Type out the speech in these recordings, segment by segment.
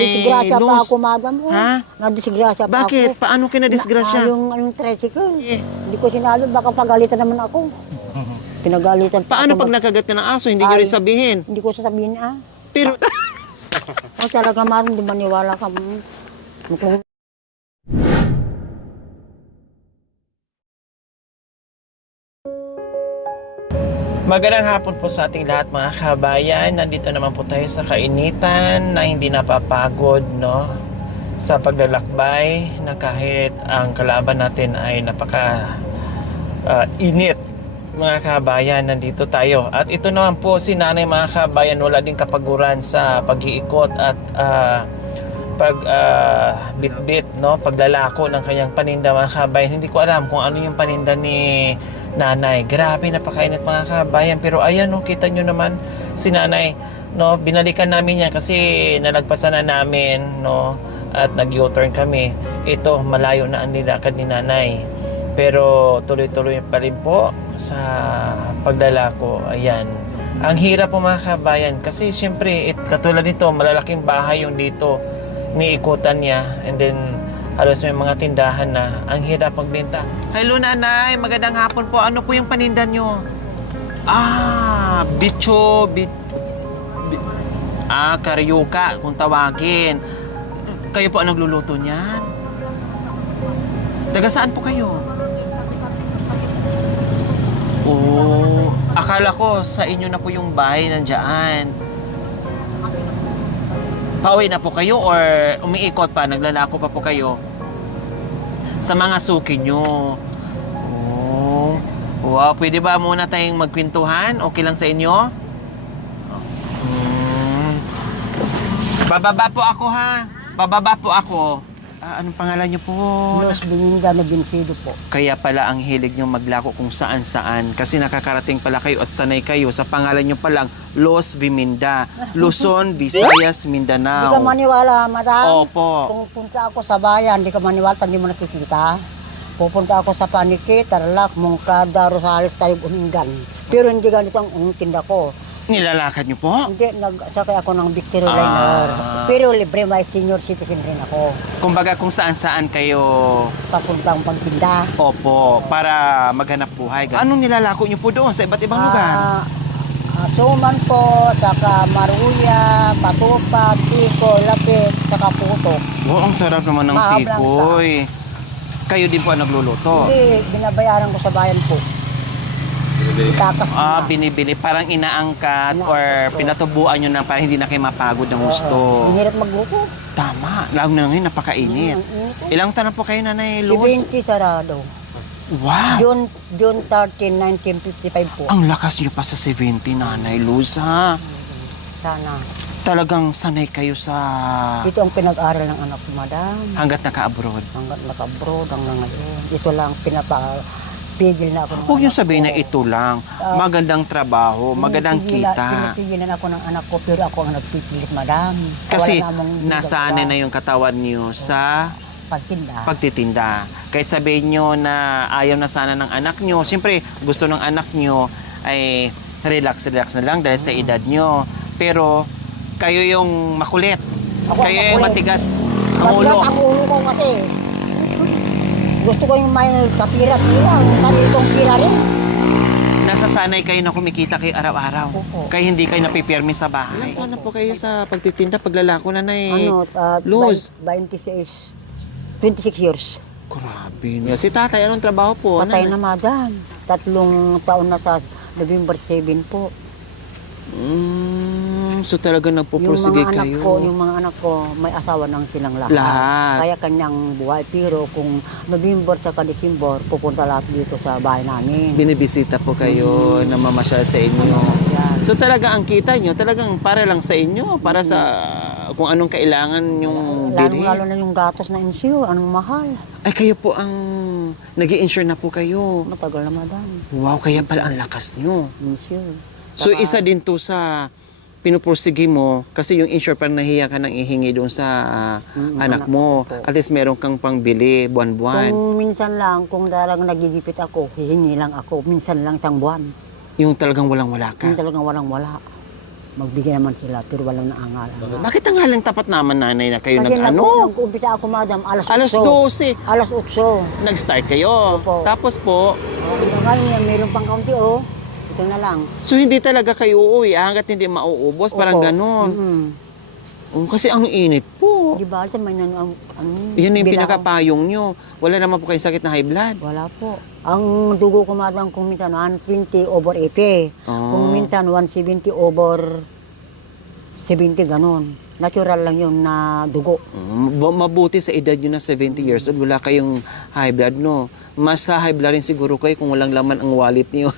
Nadisgrasya pa Luz. ako, madam. Oh. Ha? Nadisgrasya pa Bakit? ako. Paano ka na-disgrasya? Yung tricycle. Hindi ko sinalo, baka pagalitan naman ako. Pinagalitan pa Paano ako. pag nakagat ka ng aso, hindi nyo rin sabihin? Hindi ko sasabihin, Pero, O talaga, madam, di maniwala ka. Kung magandang hapon po sa ating lahat mga kabayan. Nandito naman po tayo sa kainitan na hindi napapagod, no? Sa paglalakbay na kahit ang kalaban natin ay napaka init. Mga kabayan, nandito tayo. At ito naman po si nanay mga kabayan, wala din kapaguran sa pag-iikot at bitbit, no? Paglalako ng kanyang paninda mga kabayan. Hindi ko alam kung ano yung paninda ni nanay. Grabe, napakainit mga kabayan. Pero ayan, no, kita nyo naman si nanay, no? Binalikan namin yan kasi nalagpasan na namin, no? At nag-U-turn kami. Ito, malayo na ang nilakad ni nanay. Pero tuloy-tuloy pa rin po sa paglalako. Ayan. Ang hirap po mga kabayan kasi syempre katulad nito, malalaking bahay yung dito niikutan niya, and then halos may mga tindahan na. Ang hirap magbenta. Hello nanay, magandang hapon po. Ano po yung paninda nyo? Karyuka kung tawagin. Kayo po ang nagluluto niyan? Taga saan po kayo? Oh, akala ko sa inyo na po yung bahay nandiyan. Pauwi na po kayo or umiikot pa, naglalako pa po kayo sa mga suki nyo? Oh, wow, pwede ba muna tayong magkwentuhan? Okay lang sa inyo? Bababa po ako ha. Bababa po ako. Anong pangalan nyo po? Los Bininda na Binsido po. Kaya pala ang hilig nyo maglako kung saan-saan. Kasi nakakarating pala kayo at sanay kayo. Sa pangalan nyo palang, Los Biminda. Luzon, Visayas, Hindi ka Mindanao. maniwala, madam. Opo. Kung punta ako sa bayan, hindi ka maniwala, hindi mo nakikita. Pupunta ako sa Paniki, Tarlac, Mongkada, Rosales, tayo Umingan. Pero hindi ganito ang tinda ko. Nilalakad nyo po? Hindi, nagsakay ako ng Victory Liner. Pero libre, may senior citizen rin ako. Kumbaga kung saan-saan kayo, Papuntang pagtinda. opo, para maghanap buhay. Anong nilalako nyo po doon sa iba't ibang lugar? Suman po, saka Maruya, Patupa, Tiko, Lakit, saka Putok. Wow, ang sarap naman ng Mahablang tikoy. Kayo din po ang nagluluto? Hindi, binabayaran ko sa bayan po. Itakas ko na. Binibili. Parang inaangkat Inaangkat or ko. pinatubuan nyo na para hindi na kayo mapagod ng gusto. Ang hirap magluto. Tama. Lalo na ngayon, napakainit. Ilang taon na po kayo, Nanay Si Luz? 20 sarado. Wow! June 13, 1955 po. Ang lakas nyo pa sa 70, Nanay Luz, ha? Sana. Talagang sanay kayo sa Ito ang pinag-aral ng anak ko, madam. hanggat naka-abroad. Hanggat naka-abroad hanggang ngayon. Ito lang pinapapigil na ako ng Huwag nyo anak sabihin ko. na ito lang. Magandang trabaho, magandang kita. Pinipigilan ako ng anak ko, pero ako ang nagpipilit, madam. Kasi Wala namang nasanay na ginagawa. yung katawan nyo sa Pagtinda. pagtitinda. Kahit sabihin nyo na ayaw na sana ng anak nyo, siyempre gusto ng anak nyo ay relax na lang dahil sa edad nyo. Pero kayo yung makulit. Ako ang Kayo yung makulit. matigas ang Mabigat ulo. ang ulo ko kasi. Gusto ko yung may kapira-pira. Sarili kong pira rin. Nasasanay kayo na kumikita kayo araw-araw. Opo. Kaya hindi kayo napipirmi sa bahay. Ilan taon na po kayo sa pagtitinda, paglalako na Luz? 26 years. Grabe. Si tatay, anong trabaho po? Patay na, madam. 3 taon na sa November 7 po. So talaga nagpupursige kayo. Yung mga anak ko, may asawa nang silang lahat. Lahat. Kaya kanyang buhay. Pero kung November sa December, pupunta lahat dito sa bahay namin. Binibisita po kayo, namamasyal sa inyo. Yan. So talaga ang kita nyo, talagang para lang sa inyo, para sa kung anong kailangan yung bilhin. Lalo na yung gatos na insure, anong mahal. Ay kayo po ang nag-i-insure na po kayo. Matagal na, madam. Wow, kaya pala ang lakas nyo. Insure. So isa din to sa pinupursige mo kasi yung insure parang nahiya ka nang ihingi doon sa anak mo. ko po. At least meron kang pangbili buwan-buwan. Kung minsan lang, kung talagang nagigipit ako, hihingi lang ako. Minsan lang isang buwan. Yung talagang walang-wala ka. Yung talagang walang-wala. Magbigay naman sila, pero walang naangal. Bakit ang halang tapat naman, nanay, na kayo Kasi nag-ano? nag-umpisa ako, madam, alas 8. Alas 12. Alas 8. Nag-start kayo. Opo. Tapos po, Ngayon, meron pang kaunti, oh. Ito na lang. so hindi talaga kayo uuwi hanggat hindi mauubos, parang Opo. ganon. Mm-mm. Kasi ang init po. Di ba? Sa may ano, Yan yung bina- pinakapayong nyo. Wala naman po kayong sakit na high blood. Wala po. Ang dugo ko, madam, kung minsan 120/80. Kung Oh. minsan 170/70, ganon. Natural lang yun na dugo. Mabuti sa edad nyo na 70 years old, wala kayong high blood, no? Mas high blood rin siguro kayo kung walang laman ang wallet niyo.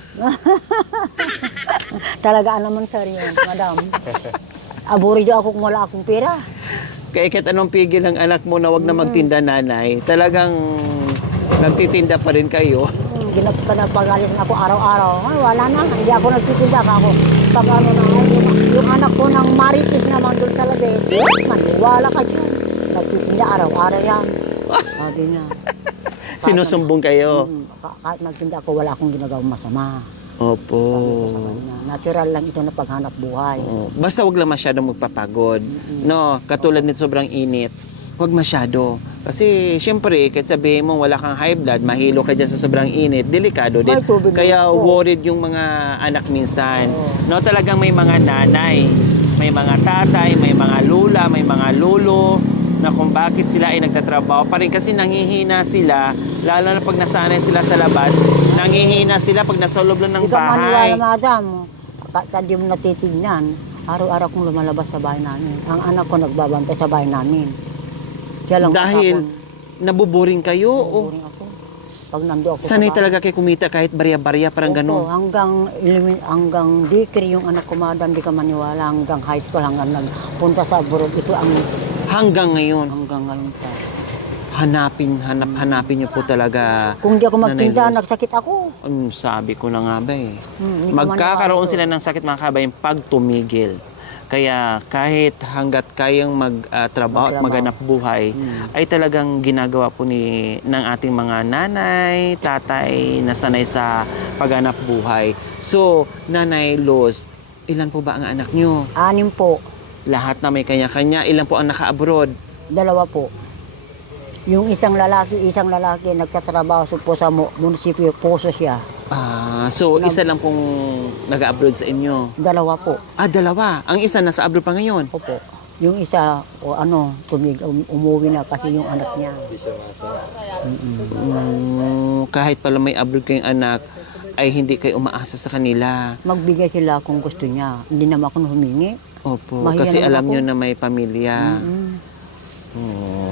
Talaga naman, sir, yun, madam. Aburido ako kung wala akong pera. Kaya kahit anong pigil ng anak mo na wag na magtinda, nanay, talagang nagtitinda pa rin kayo. Pinapagalitan ako araw-araw. Ay, wala na. Hindi ako nagtitinda ka ako. Pag ano na, yung anak ko ng maritis naman doon talaga eh. Maniwala ka dyan. Nagtitinda araw-araw yan. Sabi niya. Sinusumbong kayo. Kahit nagtinda ako, wala akong ginagawang masama. Opo. Sabi ko sa kanya, natural lang ito na paghanap buhay. Oo. Basta wag lang masyadong magpapagod. No, katulad nito sobrang init. Wag masyado. Kasi syempre, kahit sabihin mo wala kang high blood, mahilo ka dyan sa sobrang init, delikado din. May tubig Kaya na po. worried yung mga anak minsan. Oo. No, talagang may mga nanay, may mga tatay, may mga lula, may mga lolo na kung bakit sila ay nagtatrabaho pa rin kasi nanghihina sila, lalo na pag nasanay sila sa labas, nanghihina sila pag nasa loob lang ng Hindi ka bahay. maniwala, madam. Kahit di mo natitignan, araw-araw kong lumalabas sa bahay namin. Ang anak ko nagbabantay sa bahay namin. Siya lang Dahil nabuboring kayo o boring ako. Pag nando ako sanay bahay. talaga kayo kumita kahit barya-barya parang Opo, ganun. hanggang daycare yung anak ko, madam, di ka maniwala. Hanggang high school, hanggang nagpunta sa abroad. Ito ang Hanggang ngayon, hanggang ngayon pa. hanapin niyo po talaga. Kung di ako magtinda, Nanay Luz. nagsakit ako. Sabi ko na nga ba eh. Hindi ko Magkakaroon maniwala sila ng sakit mga kabayan pag tumigil. Kaya kahit hanggat kayang magtrabaho at Magtrabaho. maganap buhay, ay talagang ginagawa po ng ating mga nanay, tatay na sanay sa paghanap buhay. So, Nanay Luz, ilan po ba ang anak niyo? 6 po, Lahat na may kanya-kanya. Ilan po ang naka-abroad? 2 po. Yung isang lalaki nagtatrabaho po sa munisipyo, Poso siya. So, isa lang pong nag-abroad sa inyo. 2 po. 2. Ang isa nasa abroad pa ngayon. Opo. Yung isa, umuwi na kasi yung anak niya. Kahit pala may abroad kayong anak, ay hindi kayo umaasa sa kanila. Magbigay sila kung gusto niya. Hindi naman ako humingi. Opo, Mahiya kasi naman alam ako. nyo na may pamilya.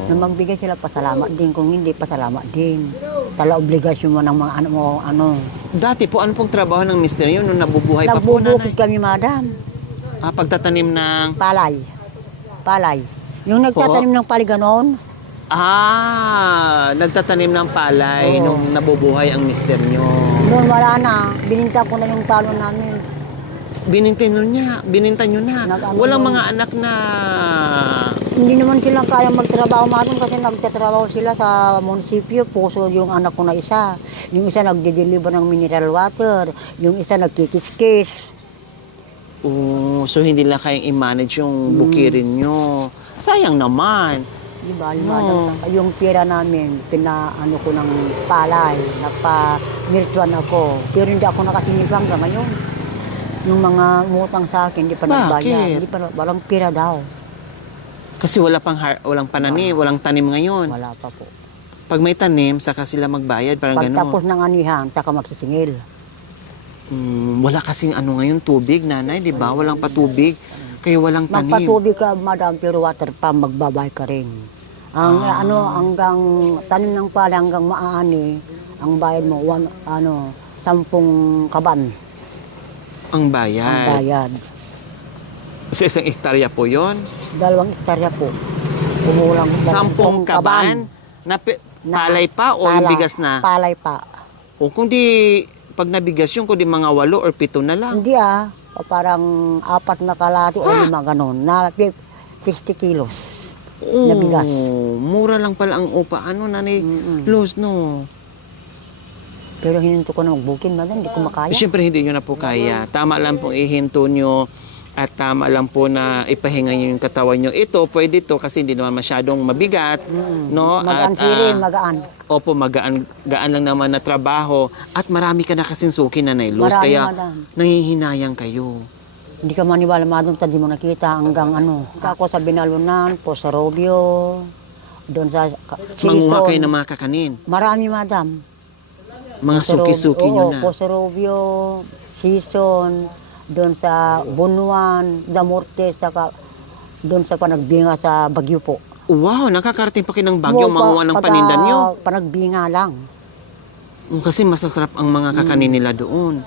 Na magbigay sila, pasalamat din. Kung hindi, pasalamat din. Tala obligasyon mo ng mga ano mo, ano. Dati po, ano pong trabaho ng mister nyo nung nabubuhay pa po, Nagbubukid nanay? kami, madam. Pagtatanim ng... Palay. Yung nagtatanim ng palay ganon, Nagtatanim ng palay Oo. nung nabubuhay ang mister nyo. noon wala na. Bininta ko na yung talon namin. Bininta nyo na. Nag-ano Walang yun? mga anak na... Hindi naman sila kaya magtrabaho, madam, kasi nagtatrabaho sila sa munisipyo. Puso yung anak ko na isa. Yung isa nagde-deliver ng mineral water. Yung isa nagkikiskis. So hindi lang kayang i-manage yung bukirin nyo. Sayang naman. Di ba? No. Yung pera namin, pinaano ko ng palay. Nagpa-miltuan ako. Pero hindi ako nakasingil hanggang ngayon. Yung mga ngutang sa akin, hindi pa Bakit? nagbayad. Hindi pa, walang pera daw. Kasi walang pananim, walang tanim ngayon. Wala pa po. Pag may tanim, saka sila magbayad, parang Pag gano'n. tapos ng anihan, saka magsisingil. Wala kasing ano ngayon, tubig, nanay, di ba? Walang patubig, kaya walang tanim. Magpatubig ka, madam, pero water pa, magbabay ka rin. Ang hanggang tanim ng pala, hanggang maaani, ang bayad mo, 10 kaban Ang ang bayad. bayad. Sa isang hektarya po yon. 2 hektarya po. Kumulang 10 kaban na palay pa o yung bigas na? Palay pa. O kung di, pag nabigas yun, kung di mga 8 or 7 na lang. Hindi parang 4 na kalahati o 5 ganon, na 60 kilos. na bigas. Mura lang pala ang upa. Ano, nanay, Luz, no? Pero hininto ko na magbukin, madam, hindi ko makaya. Siyempre, hindi nyo na po kaya. Tama lang pong ihinto nyo At tama lang po na ipahinga nyo yung katawan nyo. Ito, pwede to kasi hindi naman masyadong mabigat. No? Magaan At, sirin, magaan. opo, gaan lang naman na trabaho. At marami ka na kasing suki na nailos. Marami, Kaya madam. nangihinayang kayo. Hindi ka maniwala, madam, hindi mo nakita hanggang ano. Ako sa Binalunan, po sa Robio, doon sa Manguha kayo Sison. ng mga kakanin. Marami, madam. Mga Poso suki-suki Robio, nyo oo, na. Poso Robio, Sison, doon sa Bunuan, Damorte, saka doon sa Panagbinga sa Bagyo po. Wow, nakakarating pa kayo ng Bagyo, Oo, manguha ng panindan nyo. Panagbinga lang. Kasi masasarap ang mga kakanin nila doon.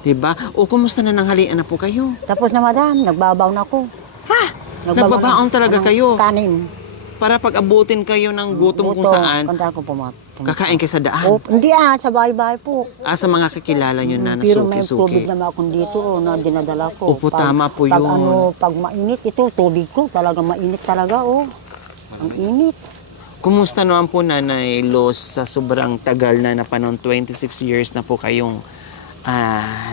Diba? O, kumusta na nanghalian na po kayo? Tapos na, madam, nagbabaw na ako. Ha? Nagbabaon talaga kayo? Kanin. Para pag-abutin kayo ng gutom kung saan, Kanta ko po, kakain kayo sa daan. Oh, hindi sa bahay-bahay po. Sa mga kakilala nyo na Pero may tubig nasuki-suki. naman akong dito na dinadala ko. Opo, tama po pag yun. pag mainit, ito, tubig ko, talaga mainit talaga, oh. Ang init. Kumusta naman po, Nanay Los, sa sobrang tagal na panahon, 26 years na po kayong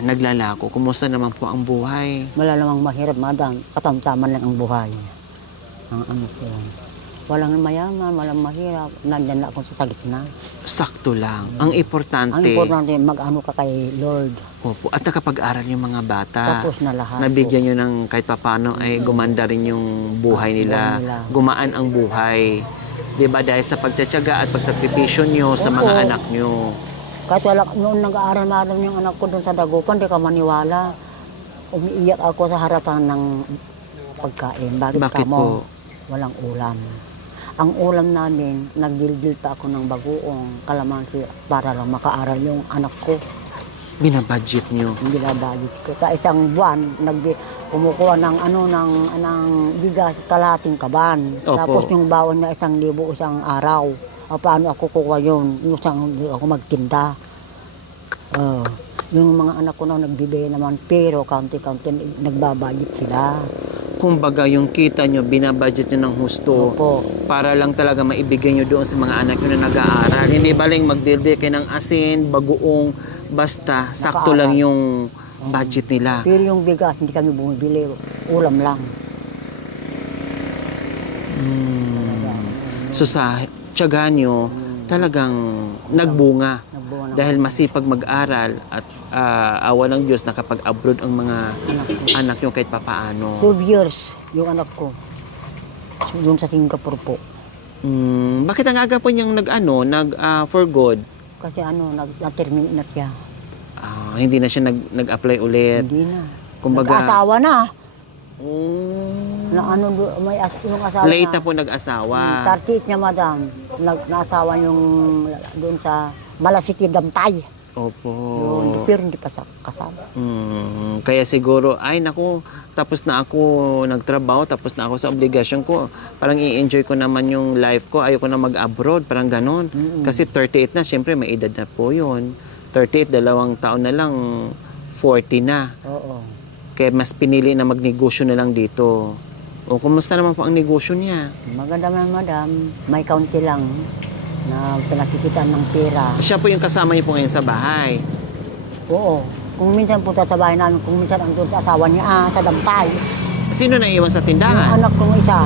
naglalako? Kumusta naman po ang buhay? Wala namang mahirap, madam. Katamtaman lang ang buhay. Ang ano ko. Walang mayaman, walang mahirap. Nandyan na ako sa gitna. Sakto lang. Ang importante, Ang importante, mag-ano ka kay Lord. opo, at nakapag-aral yung mga bata. Tapos na lahat. Nabigyan nyo ng kahit papaano ay gumanda rin yung buhay nila. Buhay nila. Gumaan ang buhay. Diba? Dahil sa pagtsatsaga at pagsakripisyo nyo sa mga Oo. anak nyo. Kahit wala, noon nag-aaral madam yung anak ko doon sa Dagupan, di ka maniwala. Umiiyak ako sa harapan ng pagkain. Bakit Bakit ka mo? po? Walang ulam. Ang ulam namin, nagdildil pa ako ng bagoong kalamansi para lang makaaral yung anak ko. Binabudget nyo. Hindi na budget ko. Sa isang buwan, kumukuha ng ng bigas, kalahating kaban. Opo. Tapos yung bawon niya 1,000 isang araw. Paano ako kukuha yun? Yung hindi ako magtinda. Yung mga anak ko na nagbibigay naman, pero kaunti-kaunti nagbabudget sila. Kumbaga, yung kita nyo, binabudget nyo ng husto Opo. para lang talaga maibigay nyo doon sa mga anak nyo na nag-aaral. Hindi baling magdildi kayo ng asin, bagoong, basta sakto Nakaaral. lang yung budget nila. Pero yung bigas, hindi kami bumibili. Ulam lang. So sa tiyaga nyo, talagang nagbunga. Nabuo na Dahil masipag mag-aral at awa ng Diyos nakapag-abroad ang mga anak ko. anak nyo kahit papaano. 12 years yung anak ko. Yung sa Singapore po. Bakit ang aga po niyang for good? Kasi na-terminate na siya. Hindi na siya nag-apply ulit. Hindi na. Kumbaga, Nag-asawa na. Oh. Yung asawa Late na. na po nag-asawa. 38 niya, madam. Naasawa yung doon sa Malasiki, Dampay. Opo. Yun, pero hindi pa sa kasama. Kaya siguro, ay naku, tapos na ako nagtrabaho, tapos na ako sa obligasyon ko. Parang i-enjoy ko naman yung life ko. Ayoko na mag-abroad, parang ganon. Kasi 38 na, syempre may edad na po yun. 38, 2 taon na lang, 40 na. Oo. Kaya mas pinili na magnegosyo na lang dito. O, kumusta naman po ang negosyo niya? Maganda man, madam. May kaunti lang na pinakikitaan ng pera. Siya po yung kasama niyo po ngayon sa bahay. Oo. Kung minsan punta sa bahay namin, kung minsan ang doon sa asawa niya, sa Dampay. Sino na iwan sa Yung tindahan? anak kong isa.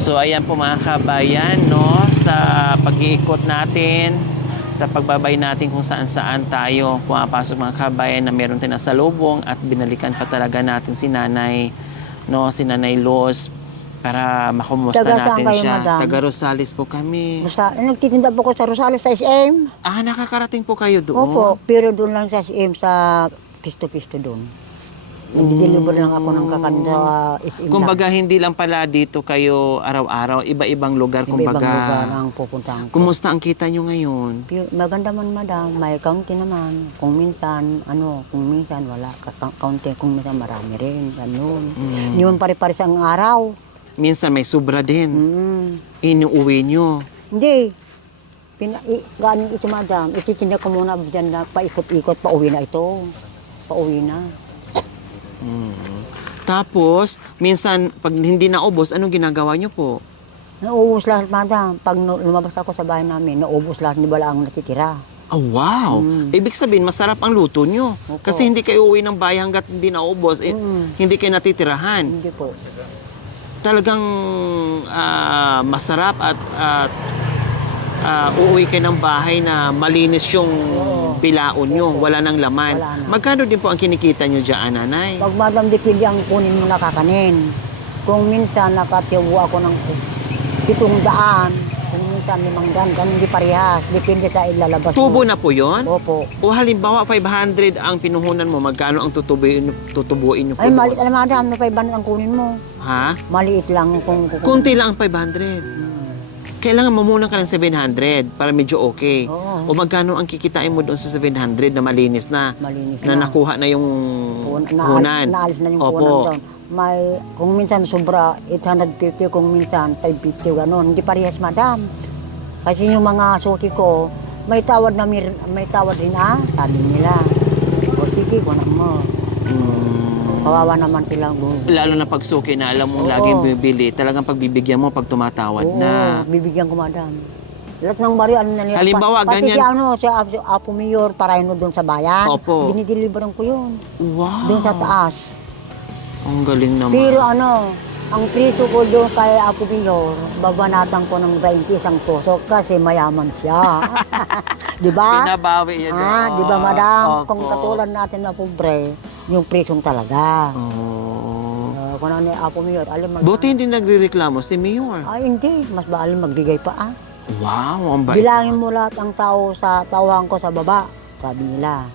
So ayan po mga kabayan, no, sa pag-iikot natin, sa pagbabay natin kung saan-saan tayo pumapasok mga kabayan na meron tayong nasalubong at binalikan pa talaga natin si Nanay, no, si Nanay Los para makumusta Taga saan natin kayo, siya. madam? Taga Rosales po kami. Nagtitinda po ko sa Rosales sa SM. Nakakarating po kayo doon? Opo, pero doon lang sa SM sa pisto-pisto doon. Nag-deliver lang ako ng kakan sa SM. Kumbaga hindi lang pala dito kayo araw-araw, iba-ibang lugar Iba-ibang kumbaga. lugar ang pupuntahan ko. Kumusta ang kita nyo ngayon? Pero maganda man, madam. May kaunti naman. Kung minsan wala. Kaunti, kung minsan marami rin. Ganun. Hindi man pare-pare sa araw. Minsan may sobra din. Inuuwi nyo. Hindi. Galing ito, madam. Ititinda ko muna dyan na paikot-ikot. Pauwi na ito. Pauwi na. Tapos, minsan, pag hindi naubos, anong ginagawa nyo po? Naubos lahat, madam. Pag lumabas ako sa bahay namin, naubos lahat. Hindi ba lang natitira? Oh, wow! Ibig sabihin, masarap ang luto nyo. Opo. Kasi hindi kayo uwi ng bahay hanggat hindi naubos. Hindi kayo natitirahan. Hindi po. Talagang masarap at uuwi kayo ng bahay na malinis yung bilaon nyo. Wala nang laman. Wala na. Magkano din po ang kinikita nyo dyan, nanay? Pag Madam depende ang kunin mo nakakanin. Kung minsan nakatiwa ako ng 700, kung minsan 500, ganun di parehas. Depende sa ilalabas Tubo mo. na po yon? Opo. O halimbawa 500 ang pinuhunan mo, magkano ang tutubuin nyo po Ay, doon? maliit alam Madam, may 500 ang kunin mo. Ha? Maliit lang kung kukunin. Kunti lang ang 500. Kailangan mamunan ka ng 700 para medyo okay. Oo. O magkano ang kikitain mo doon sa 700 na malinis na? Malinis Na nakuha na yung puhunan. Naalis na yung Opo. puhunan doon. May, kung minsan sobra, 850, kung minsan 550, gano'n. Hindi parehas, Madam. Kasi yung mga suki ko, may tawad din, sabi nila. O sige, kunan mo. Kawawa naman sila. Lalo na pagsuki na alam mong Oo. laging bibili, talagang pagbibigyan mo pag tumatawad Oo, na. bibigyan ko, Madam. Lahat ng bari, ano na nila. Halimbawa, Pati ganyan. si Apo Mayor, parayno doon sa bayan. Opo. Dinideliveran ko yun. Wow! Doon sa taas. Ang galing naman. Pero ang preso ko doon kay Apo Mayor, babanatan ko ng 20 isang tusok kasi mayaman siya. Di ba? Binabawi yan. Di ba, Madam? Opo. Kung katulad natin na pobre, yung presong talaga. Oh. Kung ano ni Apo Mayor, alam Buti hindi nagrereklamo si Mayor. Ay, hindi. Mas baalim magbigay pa, Wow, ang bait. Bilangin mo lahat ang tao sa tawahan ko sa baba. Sabi nila.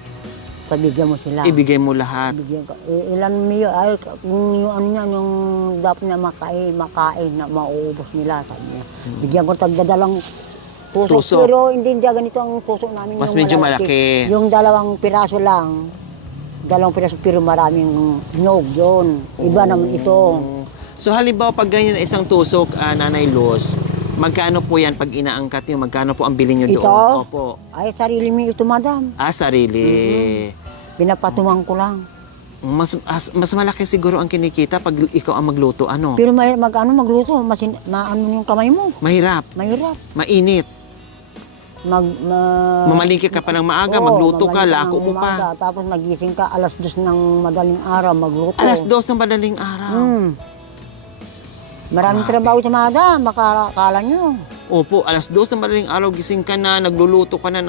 Pabigyan mo sila. Ibigay mo lahat. Bigyan ko. Ilan Mayor, ay, yung ano niya, yung dapat na makain na mauubos nila. Sabi niya. Bigyan ko tagdadalang tusok. Tusok. Pero hindi ganito ang tusok namin. Mas yung medyo malaki. Yung 2 piraso lang. 2 piraso pero maraming nog yun. Iba naman ito. So halimbawa pag ganyan na isang tusok, Nanay Luz, magkano po yan pag inaangkat nyo? Magkano po ang bilhin nyo doon? Ito? Opo. Ay, sarili mo ito, Madam. Sarili. Pinapatumang ko lang. Mas malaki siguro ang kinikita pag ikaw ang magluto, ano? Pero magluto, maano yung kamay mo. Mahirap, Mahirap. mainit. Mamalingki ka pa ng maaga, Oo, magluto ka, mamalingki lako ng mo umaga. pa. Tapos nagising ka, 2:00 ng madaling araw, magluto. 2:00 ng madaling araw. Maraming Grabe. trabaho sa Madam, makakala nyo. Opo, 2:00 ng madaling araw, gising ka na, nagluluto ka na,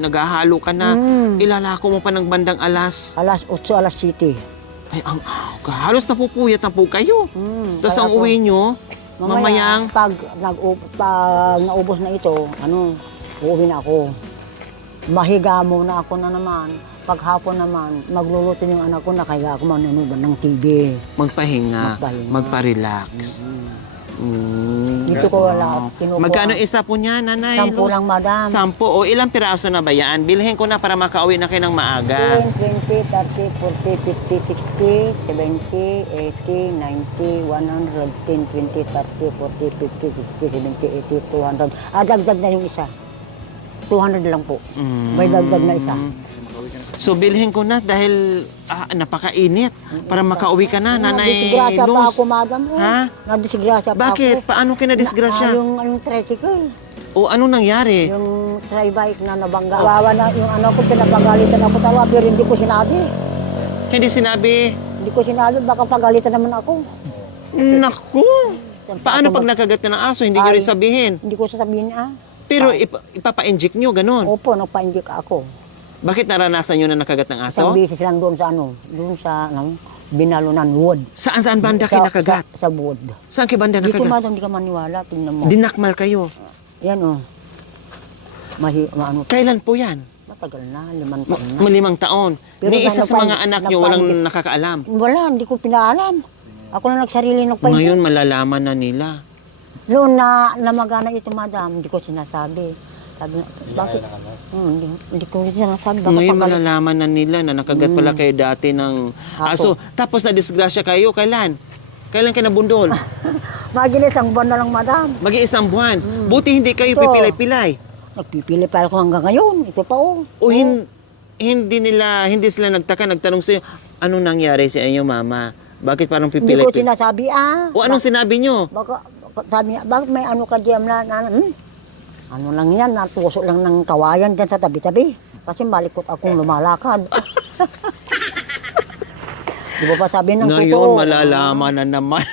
naghahalo ka na. Ilalako mo pa ng bandang 8:00, 7:00. Ay, ang aga. Halos napupuyat na po kayo. Tapos ang uwi nyo, mamayang... Pag naubos na ito, uuwi na ako. Mahiga muna ako na naman. Paghapon naman, magluluto yung anak ko, nakahiga ako manunood ng TV. Magpahinga, Magpahinga. magpa-relax. Dito ko wala kinukuha. Magkano isa po niya, Nanay? 10 lang, Madam. 10. O ilang piraso na ba yan? Bilhin ko na para makauwi na kayo ng maaga. 10, 20, 30, 40, 50, 60, 70, 80, 90, 100, 10, 20, 30, 40, 50, 60, 70, 80, 200. Dagdag na yung isa. 200 lang po. May dagdag na isa. So bilhin ko na dahil napakainit para makauwi ka na, Nanay Nadisgrasya pa Luz. ako, Madam. Ha? Nadisgrasya pa ako. Bakit? Paano kinadisgrasya? Yung tricycle. O ano nangyari? Yung tri-bike na nabangga. Kawawa na yung ko, pinapagalitan ako tawa, pero hindi ko sinabi. Hindi sinabi. Hindi ko sinabi, baka pagalitan naman ako. Naku! Paano pag nakagat ka ng aso, hindi nyo rin sabihin? Hindi ko sasabihin, Pero ipapa-inject nyo, ganun. Opo, nagpa-inject ako. Bakit naranasan nyo na nakagat ng aso? Isang beses lang doon sa binalunan, wood. Saan banda kayo nakagat? Sa wood. Saan kayo banda Dito, nakagat? Madam, hindi ka maniwala, tingnan mo. Dinakmal kayo. Yan, Kailan po yan? matagal na, 5 taon na. 5 taon. Pero Ni isa sa mga nagpa- anak nyo walang nagpa- nakakaalam. Wala, hindi ko pinaalam. Ako na nagsarili ng painting. Ngayon malalaman na nila. Noon na namagana ito, Madam, hindi ko sinasabi. Sabi na, bakit? Hindi ko rin sinasabi. Baka Ngayon pagalit. malalaman na nila na nakagat pala kayo dati ng aso. Tapos na-disgrasya kayo, kailan? Kailan kayo nabundol? Magilis, ang buwan na lang, Madam. Mag-iisang buwan. Buti hindi kayo Ito. pipilay-pilay. Nagpipili pa ako hanggang ngayon. Ito pa, O hindi sila nagtanong sa'yo, anong nangyari sa inyo, mama? Bakit parang Hindi ko pipilay-pilay? sinasabi, O anong sinabi nyo? Baka, sabi niya, bakit may ano ka diyam na, Ano lang yan, natuso lang ng kawayan dyan sa tabi-tabi. Kasi malikot akong lumalakad. Di ba pa sabi ng Ngayon, totoo? malalaman na naman.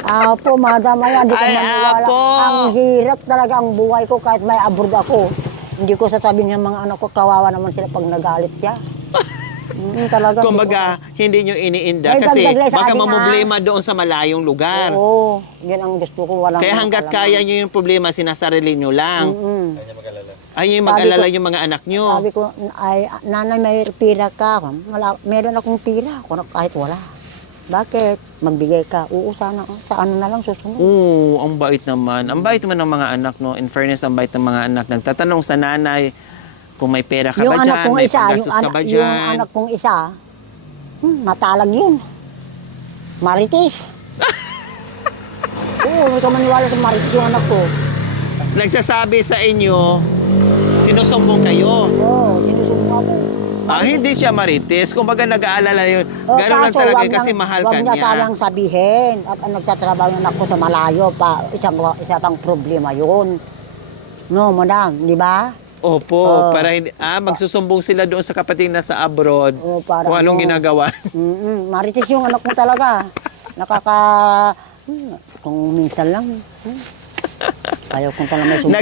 Apo, madam, ayan, di ko Ay, maniwala. apo! Ang hirap talaga ang buhay ko kahit may abroad ako. Hindi ko sasabihin ng mga anak ko, kawawa naman sila pag nagalit siya. Talaga. Kumbaga, hindi nyo iniinda May kasi dagdag lang sa baka akin, mamblema doon sa malayong lugar. Oo, yan ang gusto ko. Walang Kaya hanggat kaya nyo yung problema, sinasarili nyo lang. Ayun yung Sabi mag-alala ko- yung mga anak nyo. Sabi ko, ay, nanay, may pira ka. Meron akong pira, kahit wala. Bakit? Magbigay ka. Oo, sana. Sa ano na lang susunod. Oo, ang bait naman. Ang bait naman ng mga anak, no? In fairness, ang bait ng mga anak. Nagtatanong sa nanay kung may pera ka Yung ba anak dyan, kong may isa, panggastos ka ba yung dyan. anak kong isa, matalag yun. Marites. Oo, may kamaniwala sa marites yung anak ko. Nagsasabi sa inyo, sinusumbong kayo. Oo, sinusumbong ako. Hindi siya marites. Kumbaga nag-aalala yun. Gano'n lang Kaso, talaga wag yun kasi nang- mahal ka wag niya niya. sanang sabihin. At ang nagtatrabaho yung anak ko sa malayo pa. Isa pang problema yun. No, madam, di ba? Opo, para hindi, magsusumbong sila doon sa kapatid na sa abroad. Oo, para Kung anong ano. ginagawa. Marites yung anak ko talaga. Kung minsan lang. Ayaw kong talaga may sumbong.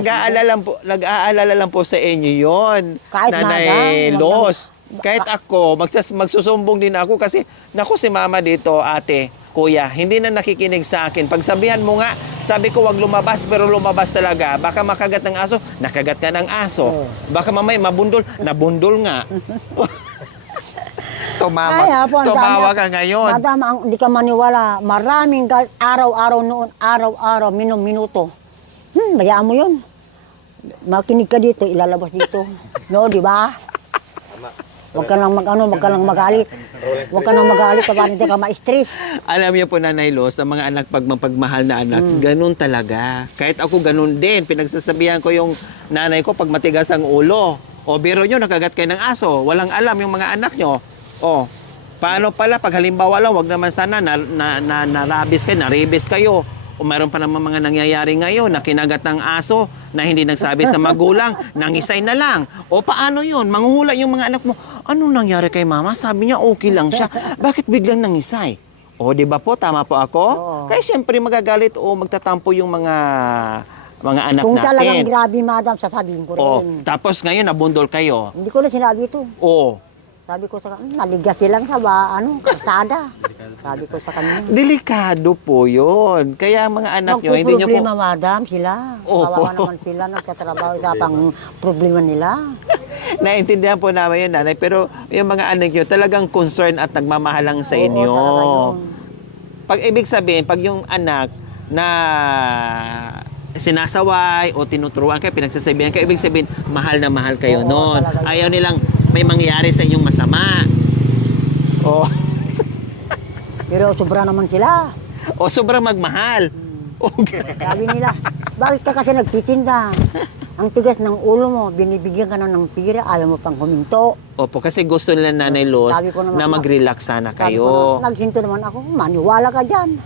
Nag-aalala lang po sa inyo yon. Kahit Nanay madam, Los. Kahit ako, magsusumbong din ako kasi, naku si mama dito, ate, kuya, hindi na nakikinig sa akin. Pagsabihan mo nga, sabi ko wag lumabas, pero lumabas talaga. Baka makagat ng aso, nakagat ka ng aso. Oo. Baka mamay mabundol, nabundol nga. Ay, apo, ang Tumawa dami. ka ngayon. Madam, hindi ka maniwala. Maraming araw-araw noon, araw-araw, minuto. Bayaan mo yun. Makinig ka dito, ilalabas dito. No, di ba? Huwag ka lang huwag ka lang magalit. Huwag ka lang magalit kapag hindi ka ma-stress. Alam niyo po, Nanay Los, ang mga anak, pagmahal na anak, ganun talaga. Kahit ako ganun din. Pinagsasabihan ko yung nanay ko pag matigas ang ulo. O biro nyo, nakagat kayo ng aso. Walang alam yung mga anak nyo. O, paano pala pag halimbawa lang, wag naman sana narabis kayo, naribis kayo. O mayroon pa naman mga nangyayari ngayon na kinagat ng aso na hindi nagsabi sa magulang, nangisay na lang. O paano yun? Manghuhula yung mga anak mo. Anong nangyari kay mama? Sabi niya okay lang siya. Bakit biglang nangisay? O di ba po? Tama po ako? Oo. Kaya siyempre magagalit o magtatampo yung mga anak Kung natin. talagang grabe, madam, sasabihin ko O, rin. tapos ngayon nabundol kayo. Hindi ko na sinabi ito. O, Sabi ko sa kanya, naligas silang sa kalsada. Sabi ko sa kanya. delikado po yun. Kaya mga anak nyo, hindi nyo po... Problema, madam, sila. Opo. Kawawa naman sila, nagtatrabaho sa pang problema nila. Naintindihan po namin yun, nanay. Pero yung mga anak nyo, talagang concern at nagmamahalang sa Oo, inyo. talaga yun. Pag ibig sabihin, pag yung anak na sinasaway o tinuturuan kayo, pinagsasabihan kayo, ibig sabihin, mahal na mahal kayo Oo, noon. talaga yun. Ayaw nilang may mangyari sa inyong masama. O, Pero sobra naman sila. o sobrang magmahal. Okay. Sabi nila, bakit ka kasi nagtitinda? Ang tigas ng ulo mo, binibigyan ka na ng pira, ayaw mo pang huminto. Opo, kasi gusto nila Nanay Los Sabi ko naman, na mag-relax sana Sabi ko kayo. na, naghinto naman ako, maniwala ka dyan.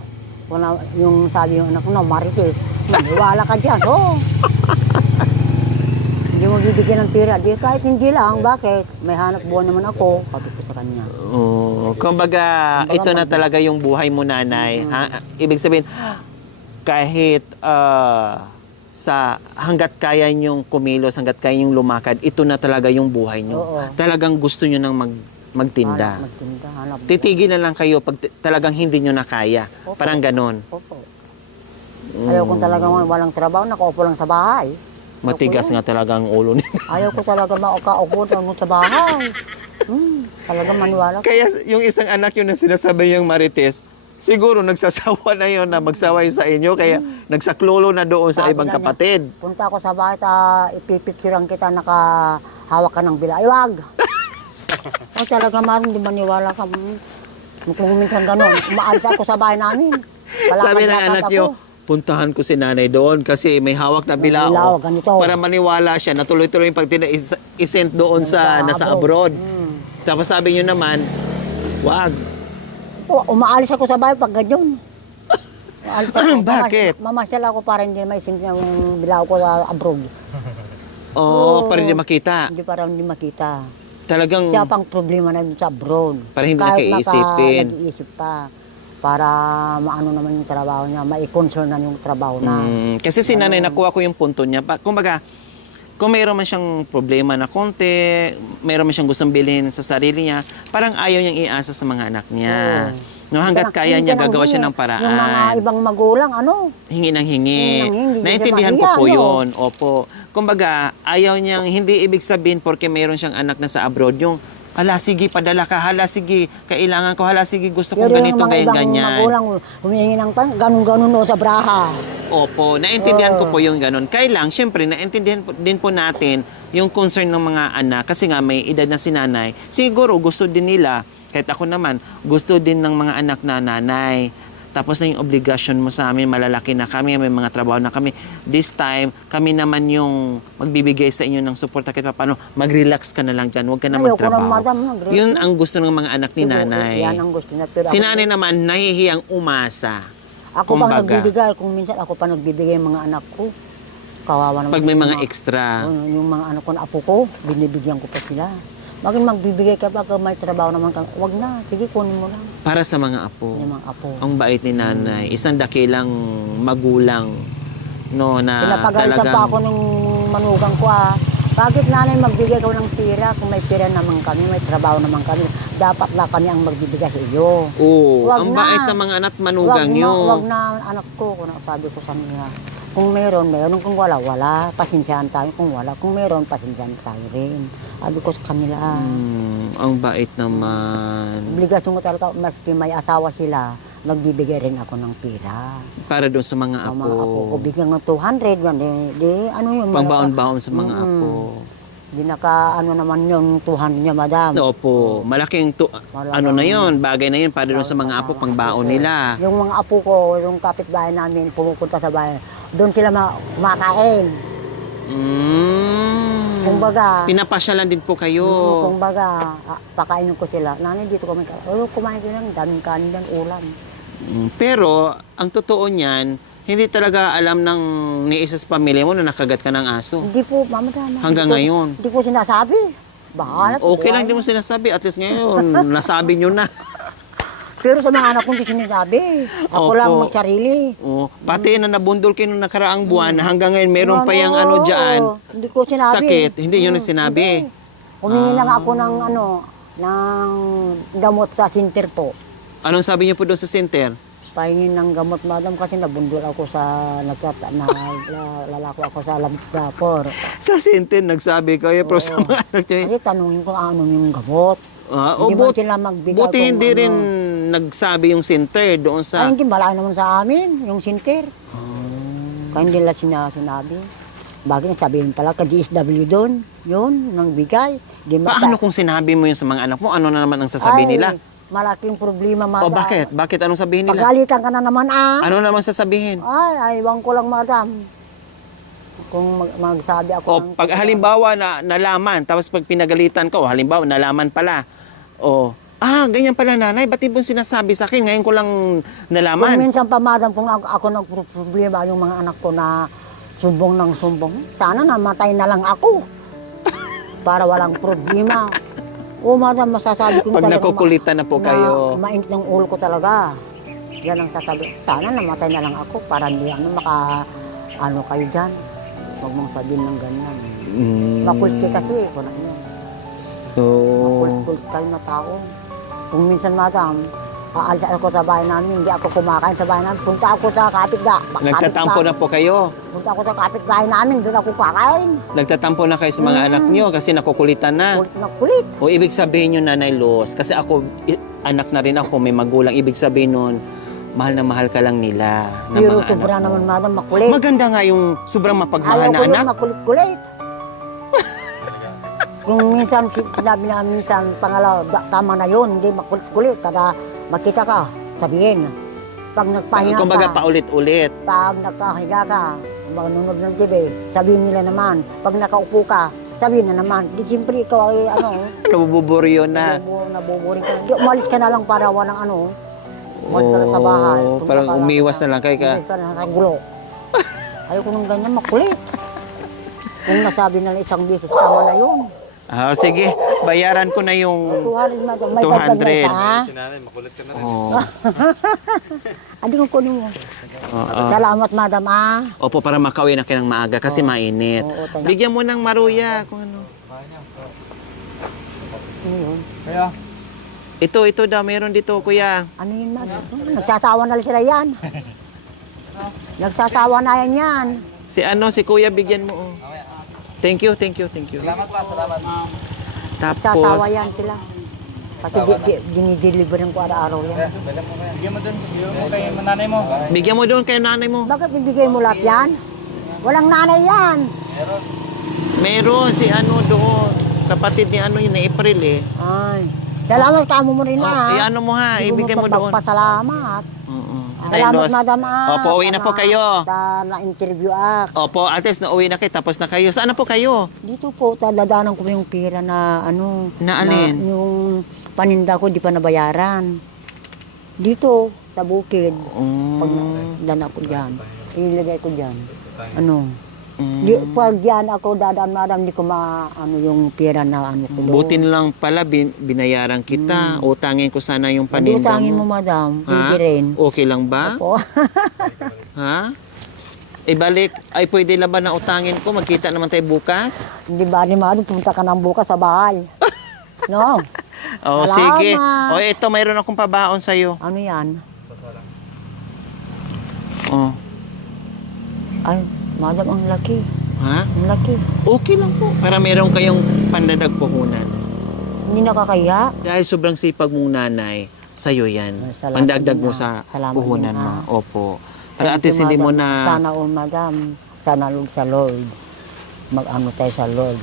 Yung sabi yung anak ko, no, Marites, maniwala ka dyan. Oo. Hindi mo bibigyan ng pira. Di, kahit hindi lang, bakit? May hanap buwan naman ako. Sabi ko sa kanya. Kumbaga, ito na talaga yung buhay mo, nanay. Ha? Ibig sabihin, kahit sa hanggat kaya nyong kumilos, hanggat kaya nyong lumakad, ito na talaga yung buhay nyo. Oo. Talagang gusto nyo nang magtinda. Magtinda, hanap buwan. Titigil na lang kayo pag talagang hindi nyo na kaya. Opo. Parang ganon. Opo. Ayaw ko talaga walang trabaho, nakaupo lang sa bahay. Matigas nga talaga ang ulo nila. Ayaw ko talaga makaupo lang sa bahay. Talaga maniwala ko. Kaya yung isang anak yun na sinasabi yung Marites, siguro nagsasawa na yun na magsaway sa inyo, kaya nagsaklolo na doon sa Sabi ibang na niya, kapatid. Punta ako sa bahay, ipipicturean kita, nakahawak ka ng bila. Ay, wag! O talaga, man, hindi maniwala ka. Kung minsan gano'n, umaalis ako sa bahay namin. Sabi ng Palakad-lakad anak nyo, puntahan ko si nanay doon kasi may hawak na bilao. Bilao, ganito. Para maniwala siya na tuloy-tuloy yung pagtina isent doon sa nasa abroad. Tapos sabi nyo naman, wag. Umaalis ako sa bahay pag ganyan. Bakit? Mamasyal ako para hindi maisin yung bilaw ko sa abroad. Oo, para hindi makita. Hindi para hindi makita. Talagang Siya pang problema na yun sa abroad. para hindi Kahit nakaisipin. nag-iisip pa. Para maano naman yung trabaho niya, mai-concern na yung trabaho na. Kasi si nanay, nakuha ko yung punto niya. Kumbaga, kung mayroon man siyang problema na konti, mayroon man siyang gustong bilhin sa sarili niya, parang ayaw niyang iasa sa mga anak niya. No, hanggat kaya niya, gagawa siya ng paraan. Yung mga ibang magulang, Hingi ng hingi. Hingi ng hingi, Naintindihan hindi ko siya po mahiya, yun. Opo. Kumbaga, ayaw niyang, hindi ibig sabihin porque mayroon siyang anak na sa abroad, yung, hala, sige, padala ka, hala, sige, kailangan ko, hala, sige, gusto kong ganito, ganyan, ganyan. Magulang, humihingi ng ganun-ganun o sa braha. Opo, naintindihan ko po yung ganun. Kailang, syempre, naintindihan din po natin yung concern ng mga anak kasi nga may edad na si nanay. Siguro, gusto din nila, kahit ako naman, gusto din ng mga anak na nanay. Tapos na yung obligasyon mo sa amin, malalaki na kami, may mga trabaho na kami. This time, kami naman yung magbibigay sa inyo ng support. Kahit paano, mag-relax ka na lang dyan, huwag ka na magtrabaho. Yun ang gusto ng mga anak ni nanay. Yan ang gusto niya. Pero Si nanay naman, nahihiyang umasa. ako pang kumbaga, nagbibigay. Kung minsan ako pa nagbibigay ng mga anak ko. Kawawa naman. Pag may yung mga extra. Yung mga anak ko na apo ko, binibigyan ko pa sila. Bakit magbibigay ka pag may trabaho naman ka? Wag na, sige kunin mo lang. Para sa mga apo. Yung mga apo. Ang bait ni nanay. Isang dakilang magulang. No, na Pinapagalitan pa ako ng manugang ko Bakit nanay magbigay ka ng pira kung may pira naman kami, may trabaho naman kami. Dapat na kami ang magbibigay sa iyo. Oo, Wag ang na. bait ng mga anak manugang nyo. Wag na anak ko, kung sabi ko sa nila. Kung meron, meron. Kung wala, wala. Pasensyahan tayo. Kung wala, kung meron, pasensyahan tayo rin. Sabi ko sa kanila. Ang bait naman. Obligasyon ko talaga, maski may asawa sila, magbibigay rin ako ng pira. Para doon sa mga Ang apo. mga apo ko, bigyan ng 200, yan, ano yun? Pangbaon-baon sa mga apo. Di naman yung 200 niya, madam. Opo, malaking ano na yun, bagay na yun para doon sa mga apo, pangbaon nila. Yung mga apo ko, yung kapitbahay namin, pumupunta sa bahay, doon sila kumakain. Kumbaga, Pinapasyalan din po kayo. Kumbaga, pakainin ko sila. Nanay, dito kami kumain sila ng daming kanin yan, ulam. Pero, ang totoo niyan, hindi talaga alam ng ni isa sa pamilya mo na nakagat ka ng aso. Hindi po, mama dama. Hanggang ngayon. Hindi ko sinasabi. Bahala. Okay lang, hindi mo sinasabi. At least ngayon, nasabi nyo na. Pero sa mga anak ko, hindi sinasabi. Ako Opo. lang magsarili. Oh, pati na nabundol kayo nung nakaraang buwan, hanggang ngayon meron pa yung ano dyan, Hindi ko sinabi. sakit, hindi nyo na sinabi. Humingi lang ako ng ng gamot sa center po. Anong sabi niyo po doon sa center? Pahingin ng gamot, madam, kasi nabundol ako sa lalako ako sa labrador. Sa center, nagsabi kayo, pero sa mga anak nyo, Kasi tanungin ko ano yung gamot. Hindi man sila magbigay buti kung hindi rin ano. nagsabi yung center doon Ay, sa... hindi, malayo naman sa amin, yung center. Kaya hindi lang sinabi. Bakit sabihin pala, ka-DSW doon, yun, nang bigay. Paano kung sinabi mo yun sa mga anak mo, ano na naman ang sasabihin nila? Malaking problema, madam. O bakit? Bakit anong sabihin nila? Pagalitan ka na naman, Ano naman sasabihin? Ay, aywan ko lang, madam. Kung magsabi ako O pag halimbawa na nalaman, tapos pag pinagalitan ka, o halimbawa nalaman pala, o ganyan pala nanay, ba't ibang sinasabi sa akin? Ngayon ko lang Kung nalaman. minsan pa, madam, kung ako nagproblema yung mga anak ko na sumbong ng sumbong, sana namatay na lang ako. Para walang problema. O, madam, masasabi ko Pag talaga. nakukulitan na po kayo. Mainit ng ulo ko talaga. Yan ang sasabi. Sana namatay na lang ako para hindi kayo dyan. Huwag mong sabihin ng ganyan. Makulti kasi. Wala nyo. Makulti kayo na tao. Kung minsan, madam, aalis ako sa bahay namin, hindi ako kumakain sa bahay namin. Punta ako sa Nagtatampo na po kayo. Punta ako sa kapitbahay namin, doon ako kakain. Nagtatampo na kayo sa mga anak nyo kasi nakukulitan na. Kulit na kulit. O ibig sabihin nyo, Nanay Luz, kasi ako, anak na rin ako, may magulang. Ibig sabihin nun, mahal na mahal ka lang nila. Na Pero mga sobra anak mo. naman, madam, makulit. Maganda nga yung sobrang mapagmahal Ayaw na ko anak. yung makulit-kulit. Kung minsan, sinabi na minsan, pangalaw, tama na yun, hindi makulit-kulit. Kada makita ka, sabihin. Pag nagpahinga Kumbaga ka, paulit-ulit. pag nakahiga ka, manunod ng TV, sabihin nila naman. Pag nakaupo ka, sabihin na naman. Di siyempre ikaw ay Nabuburyo na. nabuburing ka. Di umalis ka na lang para walang Umalis ka na sa bahay. Oo, Punta parang ka lang umiwas sa- na lang kay ka. Umiwas ka na sa gulo. Ayoko nung ganyan, makulit. Kung nasabi na lang isang beses, tama na yun. Ah, sige, bayaran ko na yung 200 madam. May 200. dagdag na isa, ha? Sinanay, makulit ka na rin. oh. Adi kong kunin mo. Oo. Salamat madam, ah. Opo, para makauwi na kayo ng maaga kasi mainit. Oo, tayo. Bigyan mo ng maruya kung ano. Ano yun? Kaya? Ito daw, meron dito, kuya. Ano yun, madam? Nagsasawa na lang sila yan. Nagsasawa na yan. Si kuya, bigyan mo. Oh. Thank you. Salamat pa, salamat. Nagsasawa Tapos, yan sila. Kasi dinideliveran ko araw-araw yan. Bigyan mo dun. Bigyan mo kay nanay mo. bigyan mo doon kay nanay mo. Bakit ibigay mo lahat yan? Walang nanay yan. Meron si ano doon. Kapatid ni ano yun, na April eh. Ay. Salamat kamo mo rin na. Iano mo ha, ibigay mo doon. Pasalamat. Oo. Salamat madam, ah. Opo, uwi na po kayo. Na-interview ako. Opo, ates na uwi na kayo, tapos na kayo. Saan na po kayo? Dito po, dadaanan ko yung pera na ano. Na alin? Yung paninda ko, di pa nabayaran. Dito, sa bukid. Pag dana ko dyan, ilagay ko dyan. Ano? Pag yan ako dadaan madam, di ko ano yung pera na ano ko doon. Buti na lang pala, binayaran kita. Utangin ko sana yung paninda Utangin mo mo. madam, Ha? hindi rin. Okay lang ba? Opo. Ha? Ibalik, ay pwede lang ba na utangin ko? Magkita naman tayo bukas? Hindi ba ni madam, pumunta ka ng bukas sa bahay. No? Oh, Salamat. sige. O, ito, mayroon akong pabaon sa'yo. Ano yan? Oh. Ay, madam, ang laki. Ha? Ang laki. Okay lang po. Para meron kayong pandadag puhunan. Hindi nakakaya. Dahil sobrang sipag mong nanay, sa'yo yan. Ay, salamat Pandagdag din, mo ah. sa Salamat puhunan din, mo. ah. Opo. Para at Thank least you, hindi mo madam. na... Sana madam. Sana Lord sa Lord. Mag-ano tayo sa Lord.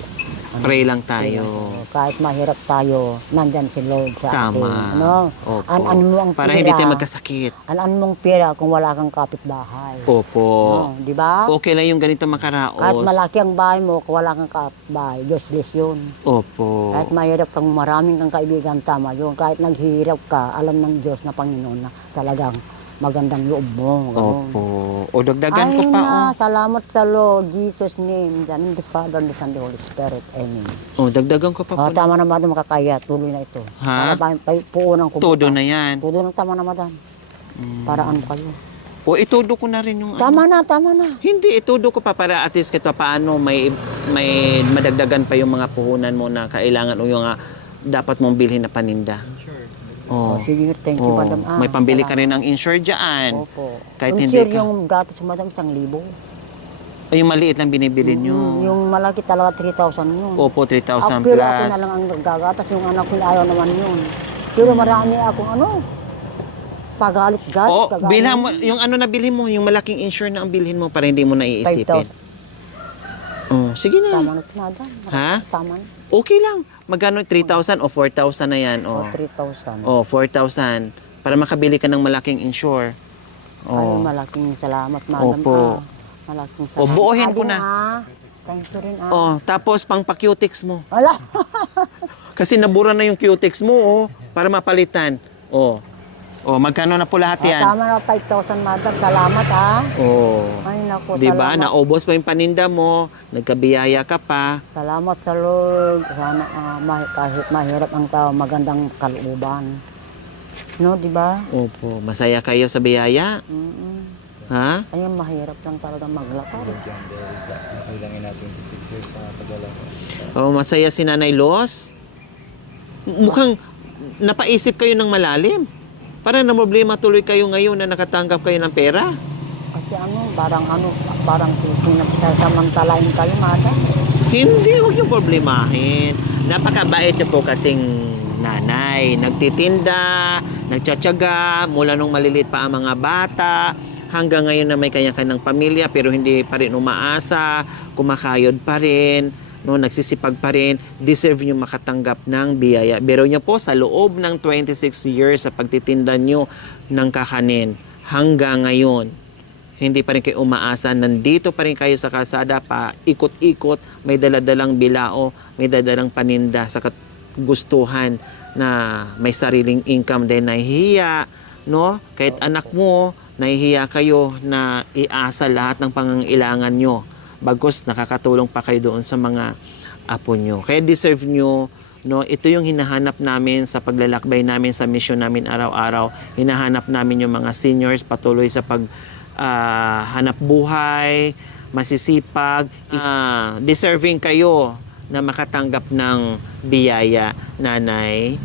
Ano, Pray lang tayo. Kahit mahirap tayo, nandyan si Lord sa atin. Tama. Ano? Opo. An-ano mo ang Para pera. hindi tayo magkasakit. An-ano mong pera kung wala kang kapitbahay. Opo. No, di ba? Okay lang yung ganito makaraos. Kahit malaki ang bahay mo, kung wala kang kapitbahay, Diyos-less yun. Opo. Kahit mahirap kang maraming kang kaibigan, tama yun. Kahit naghihirap ka, alam ng Diyos na Panginoon na talagang magandang loob mo. Ganun. Opo. O dagdagan ko Ayun pa. na, salamat sa Lord, Jesus name, in the name of the Father, the Son, the Holy Spirit. Amen. Oh. Dagdagan ko pa po. Tama na madam, makakaya, tuloy na ito. Ha? Para puunan ko. Todo bukas. na yan. Todo na, tama na madam. Para ano kayo. O itudo ko na rin yung... Tama na, tama na. Hindi, itudo ko pa para at least kahit paano may madagdagan pa yung mga puhunan mo na kailangan o yung dapat mong bilhin na paninda. Oh. Sige, thank you madam. May pambili ka salamat. rin ng insure dyan. Opo. Kahit Yung hindi share ka- yung gatos madam, 1,000. O yung maliit lang binibili nyo. Yung malaki talaga 3,000 yun. Opo, 3,000 Pero ako plus. na lang ang gagatas, yung anak ko ayaw naman yun. Pero marami akong ano, pagalit-galit. O, kagalit. bilhan mo, yung ano na bilhin mo, yung malaking insure na ang bilhin mo para hindi mo na iisipin. 5,000. Oh, sige na. Tama na ito madam. Ha? Tama na. Okay lang. Magkano 3,000 o 4,000 na yan. O, Oh. 3,000. Oh, 4,000 para makabili ka ng malaking insure. Ay, Oh. malaking salamat madam. Opo. Malaking O, salamat. buuhin ko Adi, na. Thank you rin Oh, tapos pang pa-cutics mo. Wala. Kasi nabura na yung cutics mo, oh, para mapalitan. Oh. Oh, magkano na po lahat yan? Tama na 5,000 madam. Salamat Oh. Ay naku, Di ba? salamat. Naubos pa yung paninda mo, nagkabiyaya ka pa. Salamat sa Lord. Sana kahit mahirap ang tao, magandang kalooban. No, di ba? Opo, masaya kayo sa biyaya? Ha? Ayun, mahirap lang talaga maglakad. Nakulangin natin sa 6 years na paglalakad. Oh, masaya si Nanay Los? Mukhang napaisip kayo ng malalim. Parang na problema tuloy kayo ngayon na nakatanggap kayo ng pera. Kasi parang sinasamantalain kayo, madam. Hindi, huwag yung problemahin. Napakabait niyo po kasing nanay. Nagtitinda, nagtsatsaga, mula nung maliliit pa ang mga bata, hanggang ngayon na may kanya-kanyang pamilya pero hindi pa rin umaasa, kumakayod pa rin, no, nagsisipag pa rin, deserve nyo makatanggap ng biyaya. Pero nyo po, sa loob ng 26 years sa pagtitinda nyo ng kakanin, hanggang ngayon, hindi pa rin kayo umaasa, nandito pa rin kayo sa kalsada pa, ikot-ikot, may daladalang bilao, may daladalang paninda sa gustuhan na may sariling income din, nahihiya, no? Kahit anak mo, nahihiya kayo na iasa lahat ng pangangailangan nyo. Bagkus nakakatulong pa kayo doon sa mga apo nyo. Kaya deserve nyo, no? Ito yung hinahanap namin sa paglalakbay namin sa mission namin araw-araw. Hinahanap namin yung mga seniors patuloy sa hanap buhay, masisipag, deserving kayo na makatanggap ng biyaya, Nanay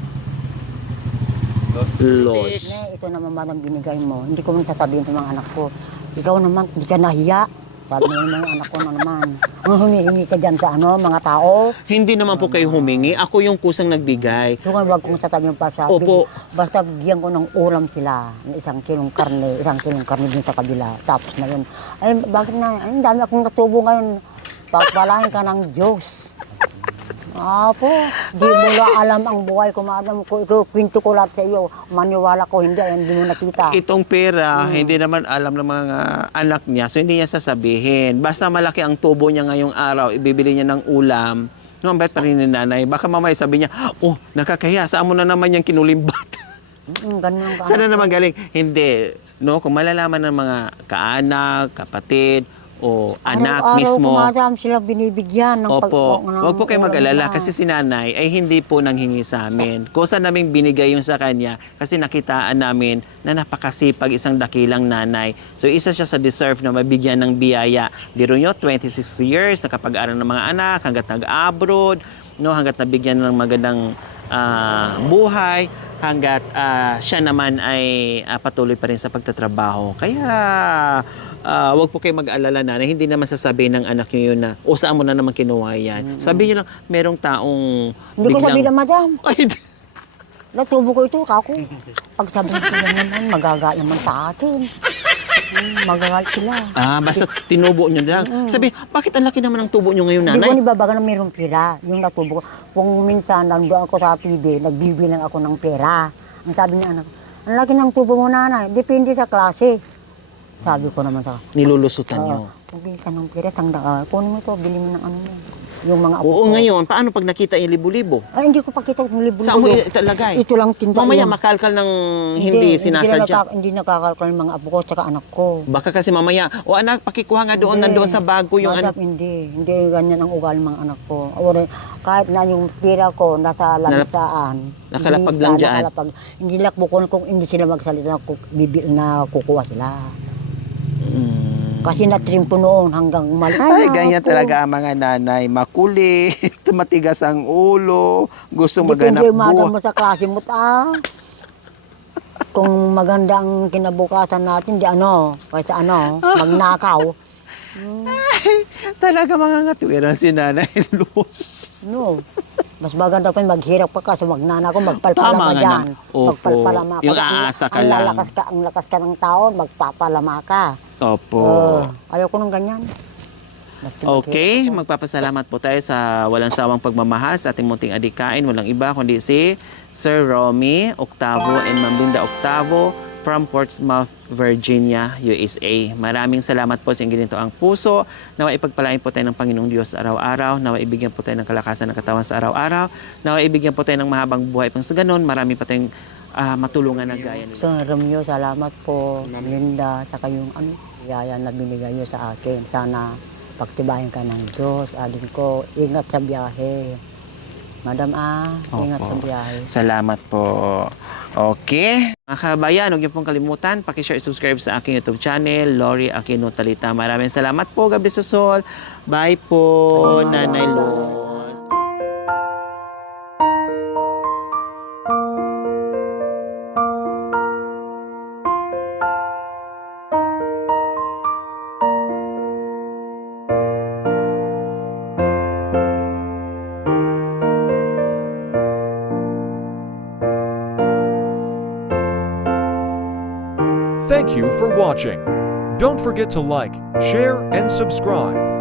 Los. Ito naman madam binigay mo. Hindi ko man sasabihin sa mga anak ko. Ikaw naman, hindi ka nahiya. Sabi mo yung mga anak ko na naman. Humihingi ka dyan sa mga tao. Hindi naman po kayo humingi. Ako yung kusang nagbigay. So nga, wag kong sasabihin pa sa Opo. Basta bigyan ko ng ulam sila. Ng 1 kilong karne din sa kabila. Tapos na yun. Ay, bakit na? Ay, dami akong natubo ngayon. Pagpalain ka ng Diyos. Apo, di mo na alam ang buhay ko, madam. Kwento ko lahat sa iyo. Maniwala ko, hindi mo nakita. Itong pera, hindi naman alam ng mga anak niya. So, hindi niya sasabihin. Basta malaki ang tubo niya ngayong araw, ibibili niya ng ulam. No, ang bet pa rin ni nanay. Baka mamaya sabi niya, oh, nakakahiya. Saan mo na naman yung kinulimbat? Ganun ka. Sana naman galing. Hindi. No, kung malalaman ng mga kaanak, kapatid, o anak mismo. Araw-araw madam sila binibigyan ng Opo, wag po kayo ulam mag-alala nila. kasi si nanay ay hindi po nanghingi sa amin. Kusa naming binigay yung sa kanya kasi nakitaan namin na napakasipag isang dakilang nanay. So isa siya sa deserve na mabigyan ng biyaya. Biro nyo, 26 years, nakapag-aral ng mga anak, hanggat nag-abroad, no, hanggat nabigyan ng magandang buhay, hanggat siya naman ay patuloy pa rin sa pagtatrabaho. Kaya wag po kayo mag-alala na hindi naman sasabihin ng anak niyo yun na o saan mo na naman kinuha yan. Sabihin niyo lang, merong taong Hindi ko sabihin na madam. Ay, Natubo ko ito, kako. Pag sabi ko lang naman, magagalit naman sa atin. Magagalit sila. basta tinubo nyo lang. Sabi, bakit ang laki naman ng tubo nyo ngayon, Hindi ko nanay? nibabaga na mayroong pera. Yung natubo ko. Kung minsan nandoon ako sa TV, nagbibilang ako ng pera. Ang sabi niya anak, ang laki ng tubo mo nanay. Depende sa klase. Sabi ko naman sa Nilulusutan nyo. Bili ka ng pera, kunin mo ito, bili mo ng ano mo. Yung mga apo Oo, ko. ngayon, paano pag nakita yung libo-libo? Ay, hindi ko pa kita ng libo. Saan mo italagay? Ito lang tinda. Mamaya yun. makalkal ng hindi sinasadya. Hindi nakakalkal ng mga apo ko at anak ko. Baka kasi mamaya, o anak, pakikuha nga doon, nandoon sa bago yung ano. Madam, hindi ganyan ang ugali ng mga anak ko. Kahit na yung pira ko nasa lamisaan. Nakalapag lang dyan. Hindi lakbukon kung hindi sila magsalita na kukuha sila. Kasi na-trim po noon hanggang umalis. Ay, ganyan talaga ang mga nanay. Makulit, matigas ang ulo, gusto maganap Depende madam buhay. mo sa klase mo Kung maganda ang kinabukasan natin, kahit sa magnakaw. Talaga mga ngatuwiran si Nanay Luz. No. Mas maganda pa maghirap pa kasi magnanakaw, Tama magpalpalama nga dyan. na. Opo. Magpalpalama ka. Yung aasa ka lang. Ang lakas ka ng tao, magpapalama ka. Opo. Ayaw ko ng ganyan. Maski Okay, maghirap magpapasalamat po tayo sa walang sawang pagmamahal sa ating munting adikain. Walang iba kundi si Sir Romy Octavo and Ma'am Linda Octavo from Portsmouth, Virginia, USA. Maraming salamat po sa inyong ginito ang puso. Nawa ipagpalain po tayo ng Panginoong Diyos araw-araw. Nawa ibigyan po tayo ng kalakasan ng katawan sa araw-araw. Nawa ibigyan po tayo ng mahabang buhay pang sa ganon. Marami pa tayong matulungan na gaya nila. So, Romeo, salamat po. Linda, sa kayong yaya na binigay niyo sa akin. Sana pagtibayan ka ng Diyos. Alin ko, ingat sa biyahe. Madam, ingat Opo. sa biyahe. Salamat po. Okay. Mga kabayan, huwag niyo pong kalimutan, pakishare, subscribe sa aking YouTube channel, Lori Aquino Talita. Maraming salamat po, Gabi sa Sol. Bye po, Nanay Luz. Thank you for watching. Don't forget to like, share, and subscribe.